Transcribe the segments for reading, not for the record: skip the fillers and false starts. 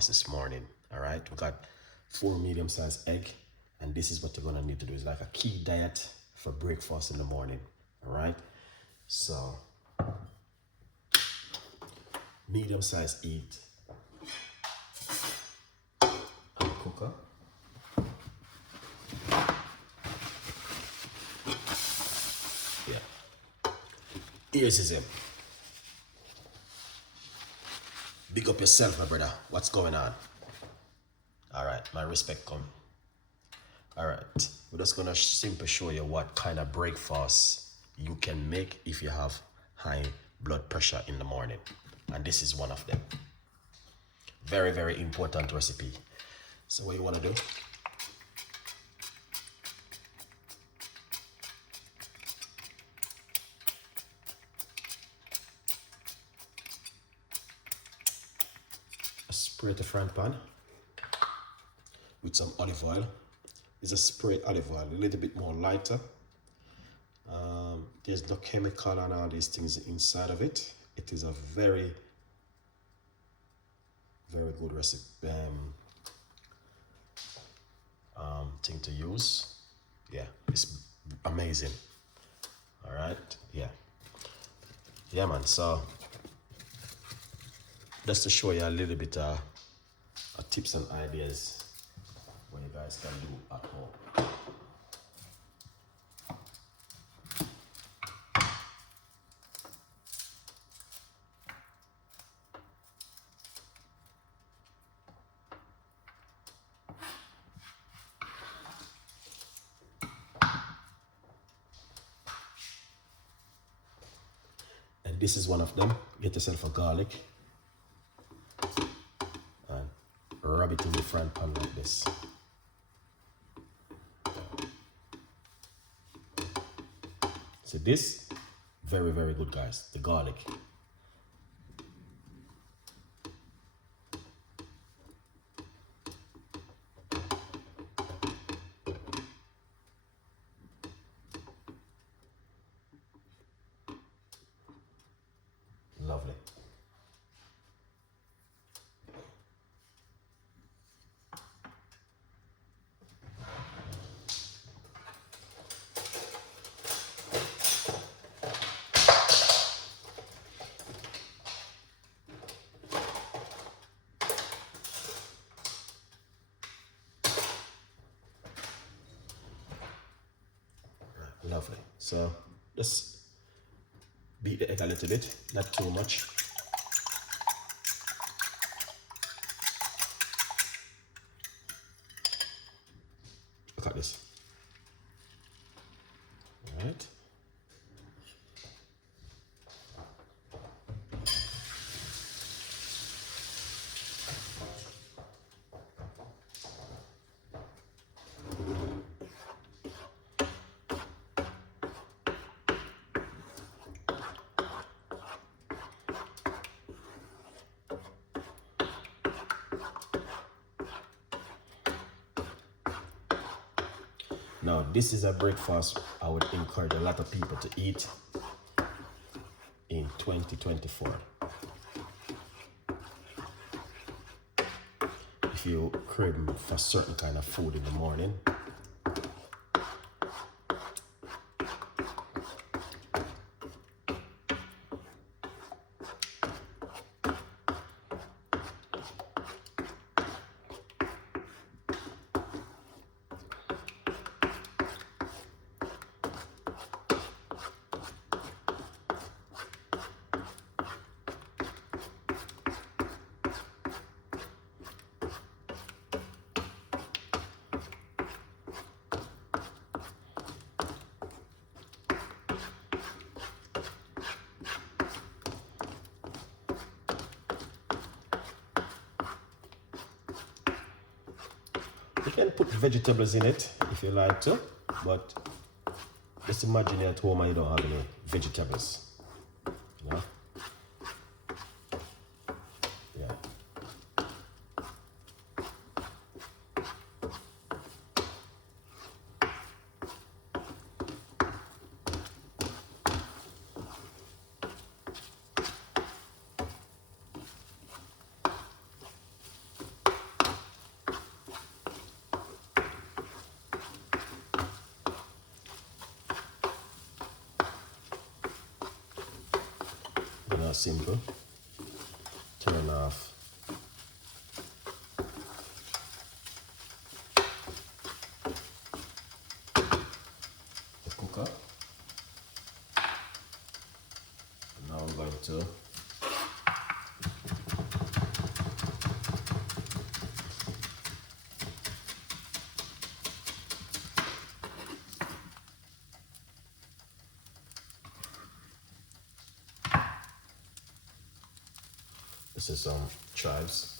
breakfast this morning. All right, we got 4 medium-sized egg, and this is what you're gonna need to do. It's like a key diet for breakfast in the morning. All right, so medium-sized egg and cooker. Yeah, here's his him. Big up yourself, my brother. What's going on? All right, my respect come. All right, we're just gonna simply show you what kind of breakfast you can make if you have high blood pressure in the morning. And this is one of them. Very, very important recipe. So what you wanna do? Spray the front pan with some olive oil. It's a sprayed olive oil, a little bit more lighter. There's no chemical and all these things inside of it. It is a very, very good recipe thing to use. Yeah, it's amazing. All right, yeah, man. So just to show you a little bit of tips and ideas what you guys can do at home. And this is one of them. Get yourself a garlic and rub it in the front pan like this. So this, very, very good, guys. The garlic. Lovely. Lovely. So just beat the egg a little bit, not too much. Look at this. All right. Now, this is a breakfast I would encourage a lot of people to eat in 2024. If you crave for certain kind of food in the morning, you can put vegetables in it if you like to, but just imagine you're at home and you don't have any vegetables. You know? Yeah. of simple. Turn off the cooker. Now I'm going to this is some chives.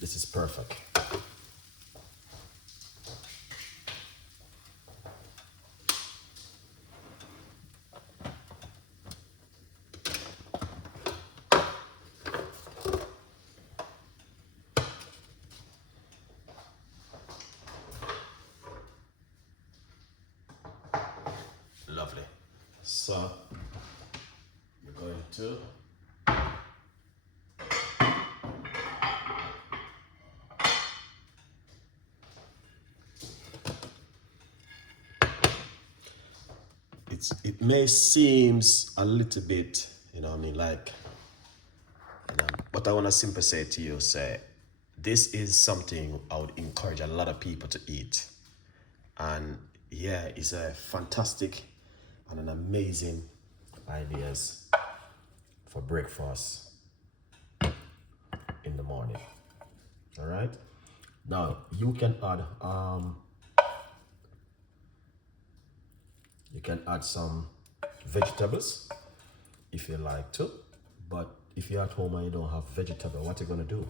This is perfect. Lovely. So we're going to it may seems a little bit, you know what I mean, like, you know, but I want to simply say to you, say, this is something I would encourage a lot of people to eat. And yeah, it's a fantastic and an amazing ideas for breakfast in the morning. All right. Now you can add some vegetables if you like to, but if you're at home and you don't have vegetable, what are you gonna do?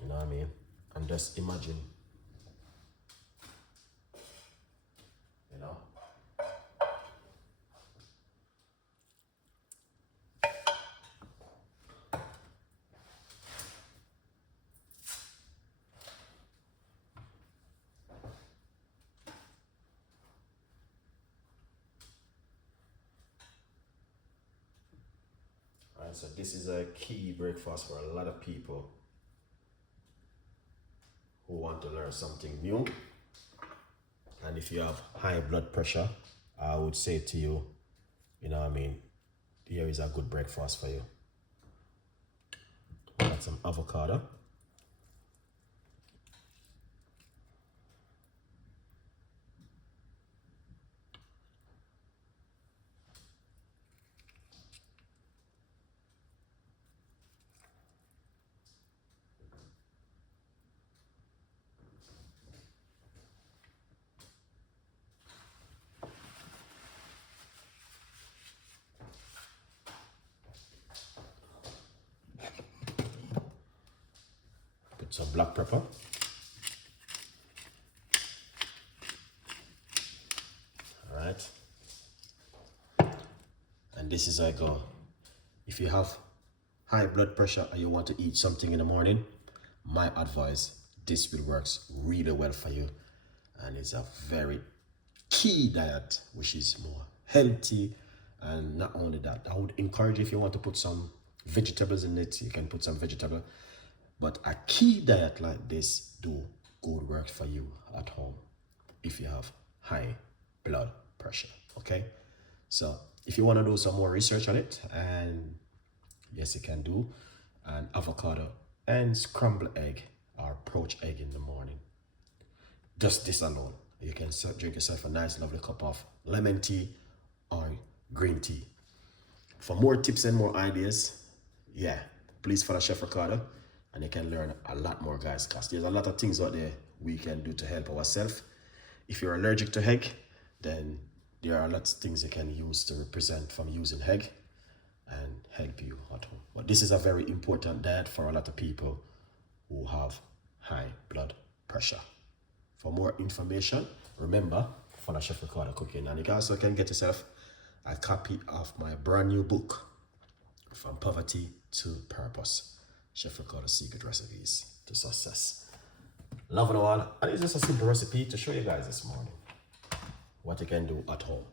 You know what I mean? And just imagine, you know. Alright, so this is a key breakfast for a lot of people who want to learn something new. And if you have high blood pressure, I would say to you, you know what I mean, here is a good breakfast for you. Got some avocado. Put some black pepper. All right. And this is how I go. If you have high blood pressure and you want to eat something in the morning, my advice, this will work really well for you. And it's a very key diet, which is more healthy. And not only that, I would encourage you, if you want to put some vegetables in it, you can put some vegetable. But a key diet like this do good work for you at home if you have high blood pressure. Okay, so if you want to do some more research on it, and yes, you can do an avocado and scrambled egg or poached egg in the morning. Just this alone, you can drink yourself a nice lovely cup of lemon tea or green tea. For more tips and more ideas, yeah, please follow Chef Ricardo, and you can learn a lot more, guys, because there's a lot of things out there we can do to help ourselves. If you're allergic to egg, then there are lots of things you can use to represent from using egg and help you at home. But this is a very important diet for a lot of people who have high blood pressure. For more information, remember, follow Chef Ricardo Cooking, and you also can get yourself a copy of my brand new book, From Poverty to Purpose, Chef Ricardo's Secret Recipes to Success. Love and all, and it's just a simple recipe to show you guys this morning what you can do at home.